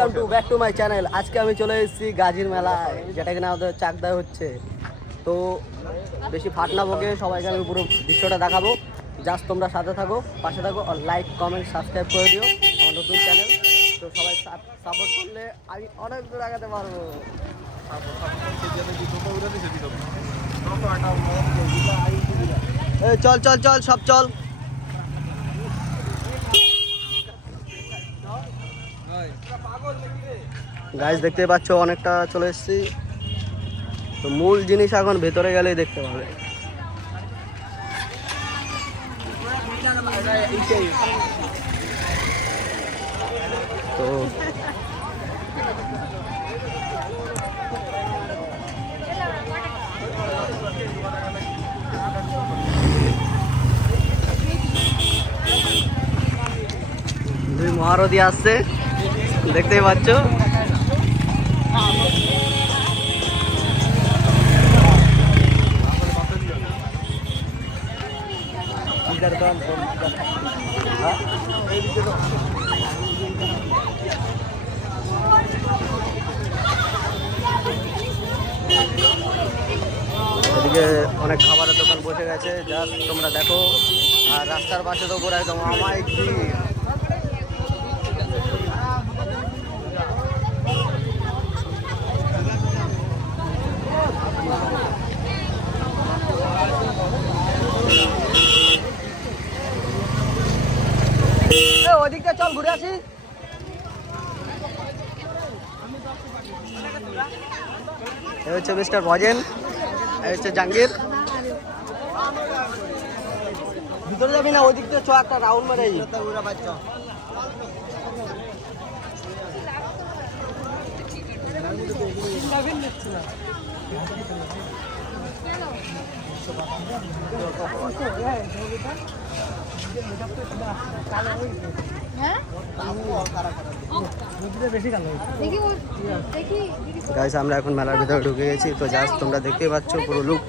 Welcome to back to my channel. আজকে আমি চলে এসেছি গাজীর মেলায়, যেটা কিনা আমাদের চাকদায় হচ্ছে। তো বেশি ফাট না বকে সবাইকে আমি পুরো দৃশ্যটা দেখাবো। জাস্ট তোমরা সাথে থাকো, পাশে থাকো, আর লাইক কমেন্ট সাবস্ক্রাইব করে দিও আমার নতুন চ্যানেল। তো সবাই সাপোর্ট করলে আমি অনেক দূর আগাতে পারবো। চল চল চল সব চল। গাইস দেখতে পাচ্ছ অনেকটা চলে এসেছি। তো মূল জিনিস এখন ভেতরে গেলেই দেখতে পাবে। তো দুই মহারথী আসছে, দেখতেই পাচ্ছ। এদিকে অনেক খাবারের দোকান বসে গেছে, যা তোমরা দেখো। আর রাস্তার পাশে তো পুরো একদম আমায় কি ওদিকটা চল ঘুরে আসি। এই হচ্ছে মিস্টার ভজেন, এই হচ্ছে জাহাঙ্গীর। ভিতরে যাবি না, ওদিক দিয়ে চ একটা রাউন্ড মারে। গাইস আমরা এখন মেলার ভিতরে ঢুকে গেছি। তো জাস্ট তোমরা দেখতেই পাচ্ছ পুরো লুক।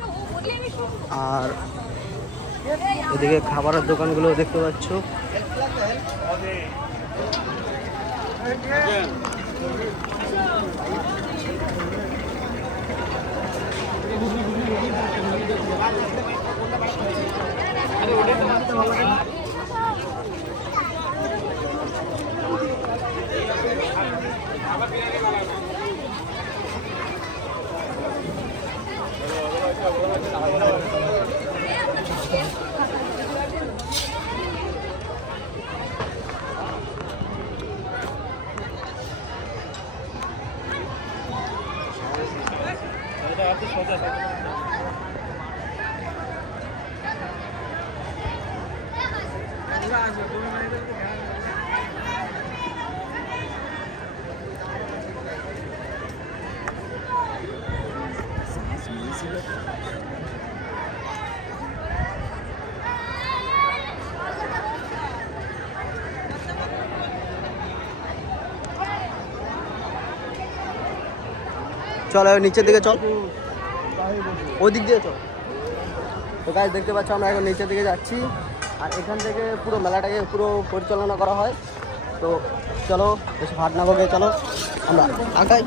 আর এদিকে খাবারের দোকানগুলো দেখতে পাচ্ছ। চল নিচের দিকে চল, ওই দিক দিয়ে চল। তো গাইস দেখতে পাচ্ছ আমরা এখন নিচের দিকে যাচ্ছি। আর এখান থেকে পুরো মেলাটাকে পুরো পরিচালনা করা হয়। তো চলো বেশি ভাট না বকে চলো আমরা আগাই।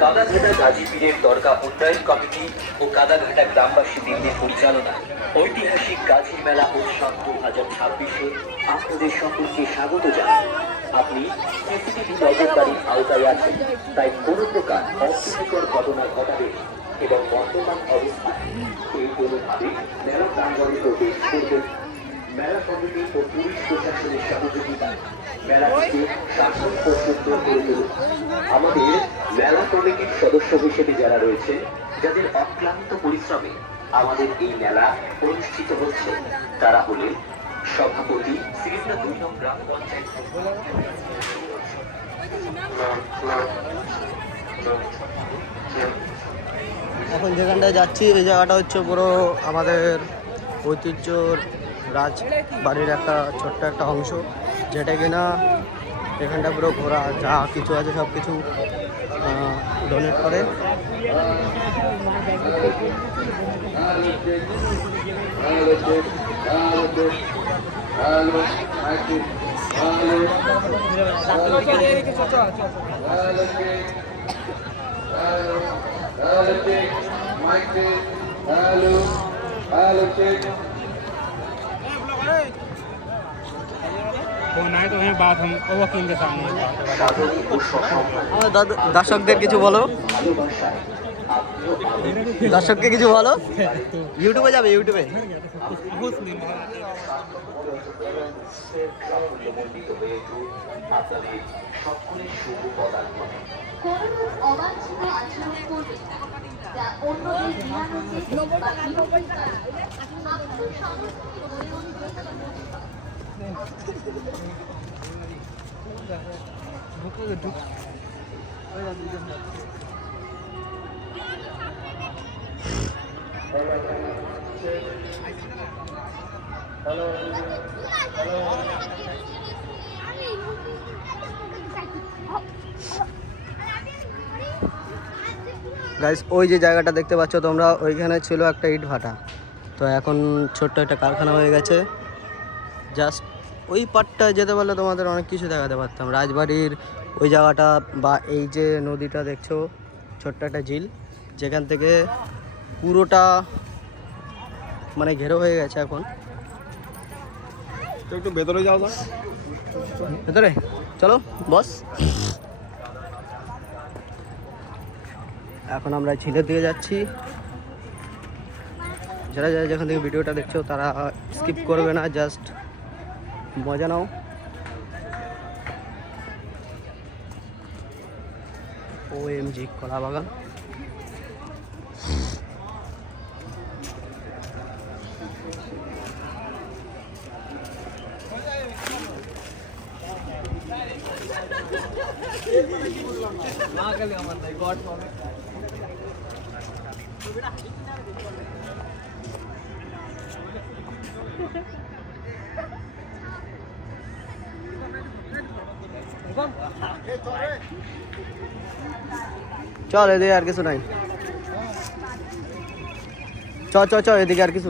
কাদাঘাটা গাজীপুরের দরগা উন্নয়ন কমিটি ও কাদাঘাটা গ্রামবাসী দিল্লির পরিচালনায় ঐতিহাসিক গাজীর মেলা উৎসব 2026-এ আপনাদের সকলকে স্বাগত জানাই। আপনি সিসিটিভি নজরদারির আওতায় আছেন, তাই কোনো প্রকার অপ্রীতিকর ঘটনা ঘটাবে এবং বর্তমান অবস্থায় এই কোনোভাবে মেলা প্রাঙ্গণে প্রবেশ করবেন। মেলা কমিটি ও পুলিশ প্রশাসনের সহযোগিতায় মেলাটিকে শাসন পর্যন্ত করে তুলুন। আমাদের মেলা কমিটির সদস্য হিসেবে যারা রয়েছে, যাদের অক্লান্ত পরিশ্রমে আমাদের এই মেলা অনুষ্ঠিত হচ্ছে, তারা হলেন সভাপতি শ্রীকৃষ্ণ 2 নং গ্রাম পঞ্চায়েত। এখন যেখানটায় যাচ্ছি এই জায়গাটা হচ্ছে পুরো আমাদের ঐতিহ্যর রাজবাড়ির একটা ছোট্ট একটা অংশ, যেটা কিনা এখানটা পুরো ঘোরা যা কিছু আছে সব কিছু ডোনেট করে। फोन आए तो वहीं बात हम वकील के सामने ही बात करेंगे। সাধনী ও সসম্মান আমার দর্শকদের কিছু বলো, ভালোবাসায় আপনিও আবেগ দর্শককে কিছু বলো। ইউটিউবে যাবে, ইউটিউবে। সাফল্যমণ্ডিত হয়ে উঠুক আপনাদের সকলের শুভ পদার্পণে। কোনরূপ অবাঞ্ছিত আচরণ করবেন না, যা অন্যদের বিনানোচিত বা বিরক্তিকর। আত্মসমর্পণ করে গাইস, ওই যে জায়গাটা দেখতে পাচ্ছ তোমরা, ওইখানে ছিল একটা ইট ভাটা। তো এখন ছোট্ট একটা কারখানা হয়ে গেছে। জাস্ট ওই পাটটা যেতে পারলে তোমাদের অনেক কিছু দেখাতে পারতাম। রাজবাড়ির ওই জায়গাটা, বা এই যে নদীটা দেখছো, ছোট্ট একটা ঝিল, যেখান থেকে পুরোটা মানে ঘেরো হয়ে গেছে এখন। तो একটু ভেতরে যাও না, ভেতরে চলো বস। এখন আমরা ঝিলের দিকে যাচ্ছি। যারা যারা যেখান থেকে ভিডিওটা দেখছো তারা স্কিপ করবে না, জাস্ট মজা নাও। OMG কলা বাগান। চল, এদিকে আর কিছু নাই। চ চ চ, এদিকে আর কিছু